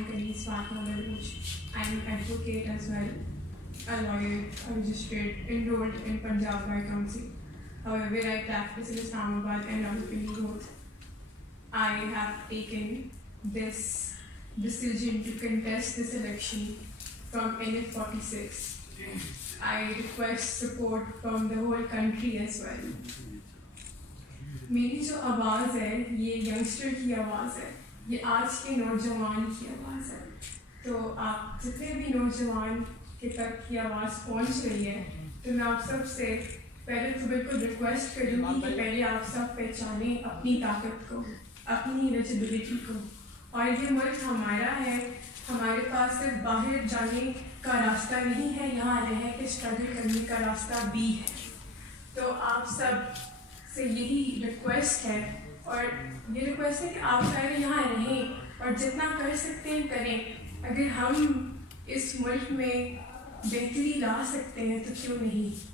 am Kanis Fatma Baluch. I am an advocate as well, a lawyer, a registered, enrolled in Punjab Bar Council. However, I practice in Islamabad and Rawalpindi both. I have taken this decision to contest this election from NF 46. I request support from the whole country as well. میری جو آواز ہے یہ youngster کی آواز ہے, یہ آج کے نوجوان کی آواز ہے. تو آپ جتنے بھی نوجوان کے تک یہ آواز پہنچ رہی ہے تو میں آپ سب سے پہلے تو بالکل ریکویسٹ کروں گی کہ پہلے آپ سب پہچانیں اپنی طاقت کو, اپنی ایلیجبلٹی کو. اور یہ ملک ہمارا ہے, ہمارے پاس صرف باہر جانے کا راستہ نہیں ہے, یہاں رہ کے اسٹرگل کرنے کا راستہ بھی ہے. تو آپ سب سے یہی ریکویسٹ ہے, اور یہ ریکویسٹ ہے کہ آپ پہلے یہاں رہیں اور جتنا کر سکتے ہیں کریں. اگر ہم اس ملک میں بہتری لا سکتے ہیں تو کیوں نہیں.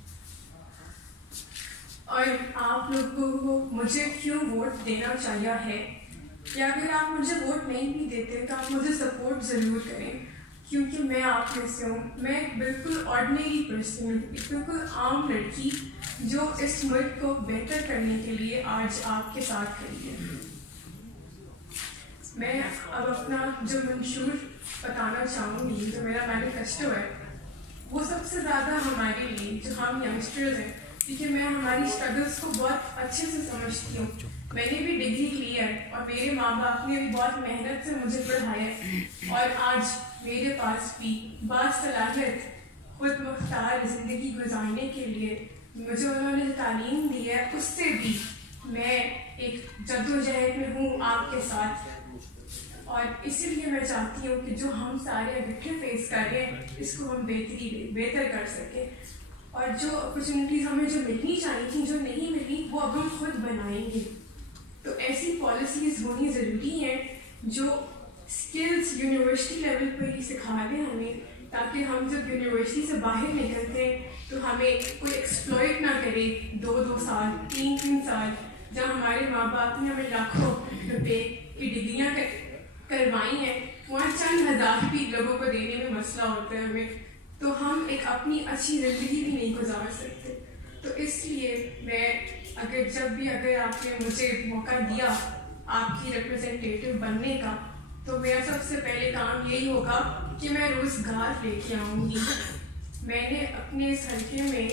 اور آپ لوگوں کو مجھے کیوں ووٹ دینا چاہیے ہے, یا اگر آپ مجھے ووٹ نہیں بھی دیتے تو آپ مجھے سپورٹ ضرور کریں, کیونکہ میں آپ میں سے ہوں. میں بالکل آرڈنری پرسن ہوں, ایک بالکل عام لڑکی جو اس ملک کو بہتر کرنے کے لیے آج آپ کے ساتھ کھڑی ہے. میں اب اپنا جو منشور بتانا چاہوں گی, جو میرا مینیفیسٹو ہے, وہ سب سے زیادہ ہمارے لیے جو ہم ینگسٹرز ہیں, کیونکہ میں ہماری اسٹرگلس کو بہت اچھے سے سمجھتی ہوں. میں نے بھی ڈگری لی ہے اور میرے ماں باپ نے بھی بہت محنت سے مجھے پڑھایا ہے, اور آج میرے پاس بھی باصلاحیت خود مختار زندگی گزارنے کے لیے مجھے انہوں نے تعلیم دی ہے, اس سے بھی میں ایک جدوجہد میں ہوں آپ کے ساتھ. اور اسی لیے میں چاہتی ہوں کہ جو ہم سارے اکٹھے فیس کر رہے ہیں اس کو ہم بہتر کر سکیں, اور جو اپرچونیٹیز ہمیں جو ملنی چاہیے تھیں جو نہیں ملی وہ اب ہم خود بنائیں گے. تو ایسی پالیسیز ہونی ضروری ہیں جو اسکلز یونیورسٹی لیول پر ہی سکھا دیں ہمیں, تاکہ ہم جب یونیورسٹی سے باہر نکلتے ہیں تو ہمیں کوئی ایکسپلوئٹ نہ کرے 2-2 سال 3-3 سال, جہاں ہمارے ماں باپ نے ہمیں لاکھوں روپے کی ڈگریاں کروائی ہیں, وہاں چند ہزار بھی لوگوں کو دینے میں مسئلہ ہوتا ہے ہمیں, تو ہم ایک اپنی اچھی زندگی بھی نہیں گزار سکتے. تو اس لیے میں اگر آپ نے مجھے موقع دیا آپ کی ریپرزنٹیٹیو بننے کا, تو میرا سب سے پہلے کام یہی ہوگا کہ میں روزگار لے کے آؤں گی. میں نے اپنے اس حلقے میں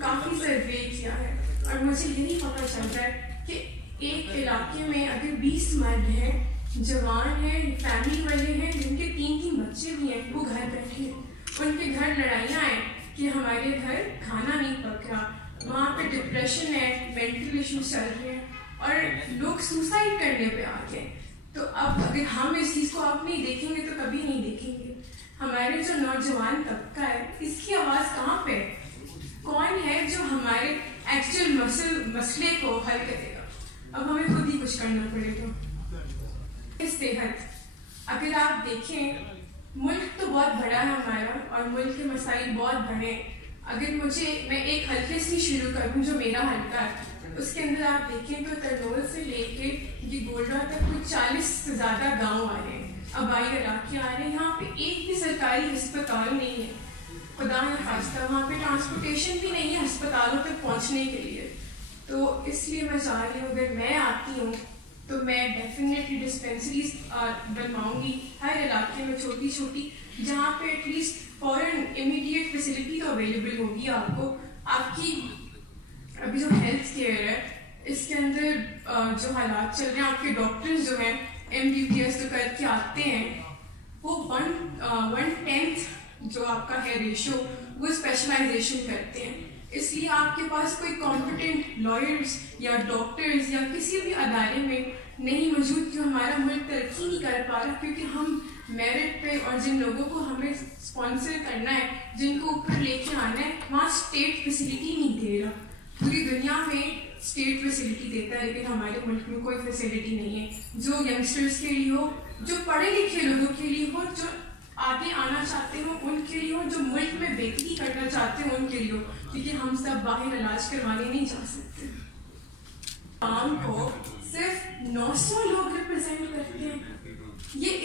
کافی سروے کیا ہے اور مجھے یہی پتہ چلتا ہے کہ ایک علاقے میں اگر 20 مرد ہیں, جوان ہیں, فیملی والے ہیں, جن کے 3 بچے بھی ہیں, وہ گھر بیٹھے ہیں, ان کے گھر لڑائیاں ہیں کہ ہمارے گھر کھانا نہیں پک رہا, وہاں پہ ڈپریشن ہے, مینٹل ایشوز چل رہے ہیں, اور لوگ سوسائڈ کرنے پہ آ گئے. تو اب اگر ہم اس چیز کو آپ نہیں دیکھیں گے تو کبھی نہیں دیکھیں گے. ہمارے جو نوجوان طبقہ ہے اس کی آواز کہاں پہ, کون ہے جو ہمارے ایکچوئل مسئلے کو حل کرے گا. اب ہمیں خود ہی کچھ کرنا پڑے گا. صحت, اگر آپ دیکھیں ملک تو بہت بڑا ہے ہمارا, اور ملک کے مسائل بہت بڑے ہیں. اگر میں ایک حلقے سے شروع کروں جو میرا حلقہ ہے, اس کے اندر آپ دیکھیں تو ترنول سے لے کے یہ گولڈا تک کچھ 40 سے زیادہ گاؤں آ رہے ہیں, آبائی علاقے آ رہے ہیں. یہاں پہ ایک بھی سرکاری ہسپتال نہیں ہے, خدا نخواستہ وہاں پہ ٹرانسپورٹیشن بھی نہیں ہے ہسپتالوں تک پہنچنے کے لیے. تو اس لیے میں چاہ رہی ہوں اگر میں آتی ہوں تو میں ڈیفینیٹلی ڈسپینسریز بنواؤں گی ہر علاقے میں, چھوٹی چھوٹی, جہاں پہ ایٹ لیسٹ فوراً امیڈیٹ فیسلٹی تو اویلیبل ہوگی آپ کو. آپ کی ابھی جو ہیلتھ کیئر ہے اس کے اندر جو حالات چل رہے ہیں, آپ کے ڈاکٹرز جو ہیں MBBS جو کر کے آتے ہیں وہ 1/10 جو آپ کا ہے ریشو وہ اسپیشلائزیشن کرتے ہیں. اس لیے آپ کے پاس کوئی کمپٹنٹ لائرز یا ڈاکٹرز یا کسی بھی ادارے میں نہیں موجود, جو ہمارا ملک ترقی نہیں کر پا رہا, کیونکہ ہم میرٹ پہ اور جن لوگوں کو ہمیں اسپانسر کرنا ہے, جن کو اوپر لے کے آنا ہے, وہاں اسٹیٹ فیسلٹی نہیں دے رہا. پوری دنیا میں اسٹیٹ فیسلٹی دیتا ہے لیکن ہمارے ملک میں کوئی فیسلٹی نہیں ہے جو ینگسٹرز کے لیے ہو, جو پڑھے لکھے لوگوں کے لیے ہو, جو آگے آنا چاہتے ہو ان کے لیے ہو, جو ملک میں بہتری کرنا چاہتے ہو ان کے لیے ہو, کیونکہ ہم سب باہر علاج کروانے نہیں جا سکتے. عوام کو صرف 900 لوگ ریپرزینٹ کرتے ہیں. یہ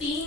3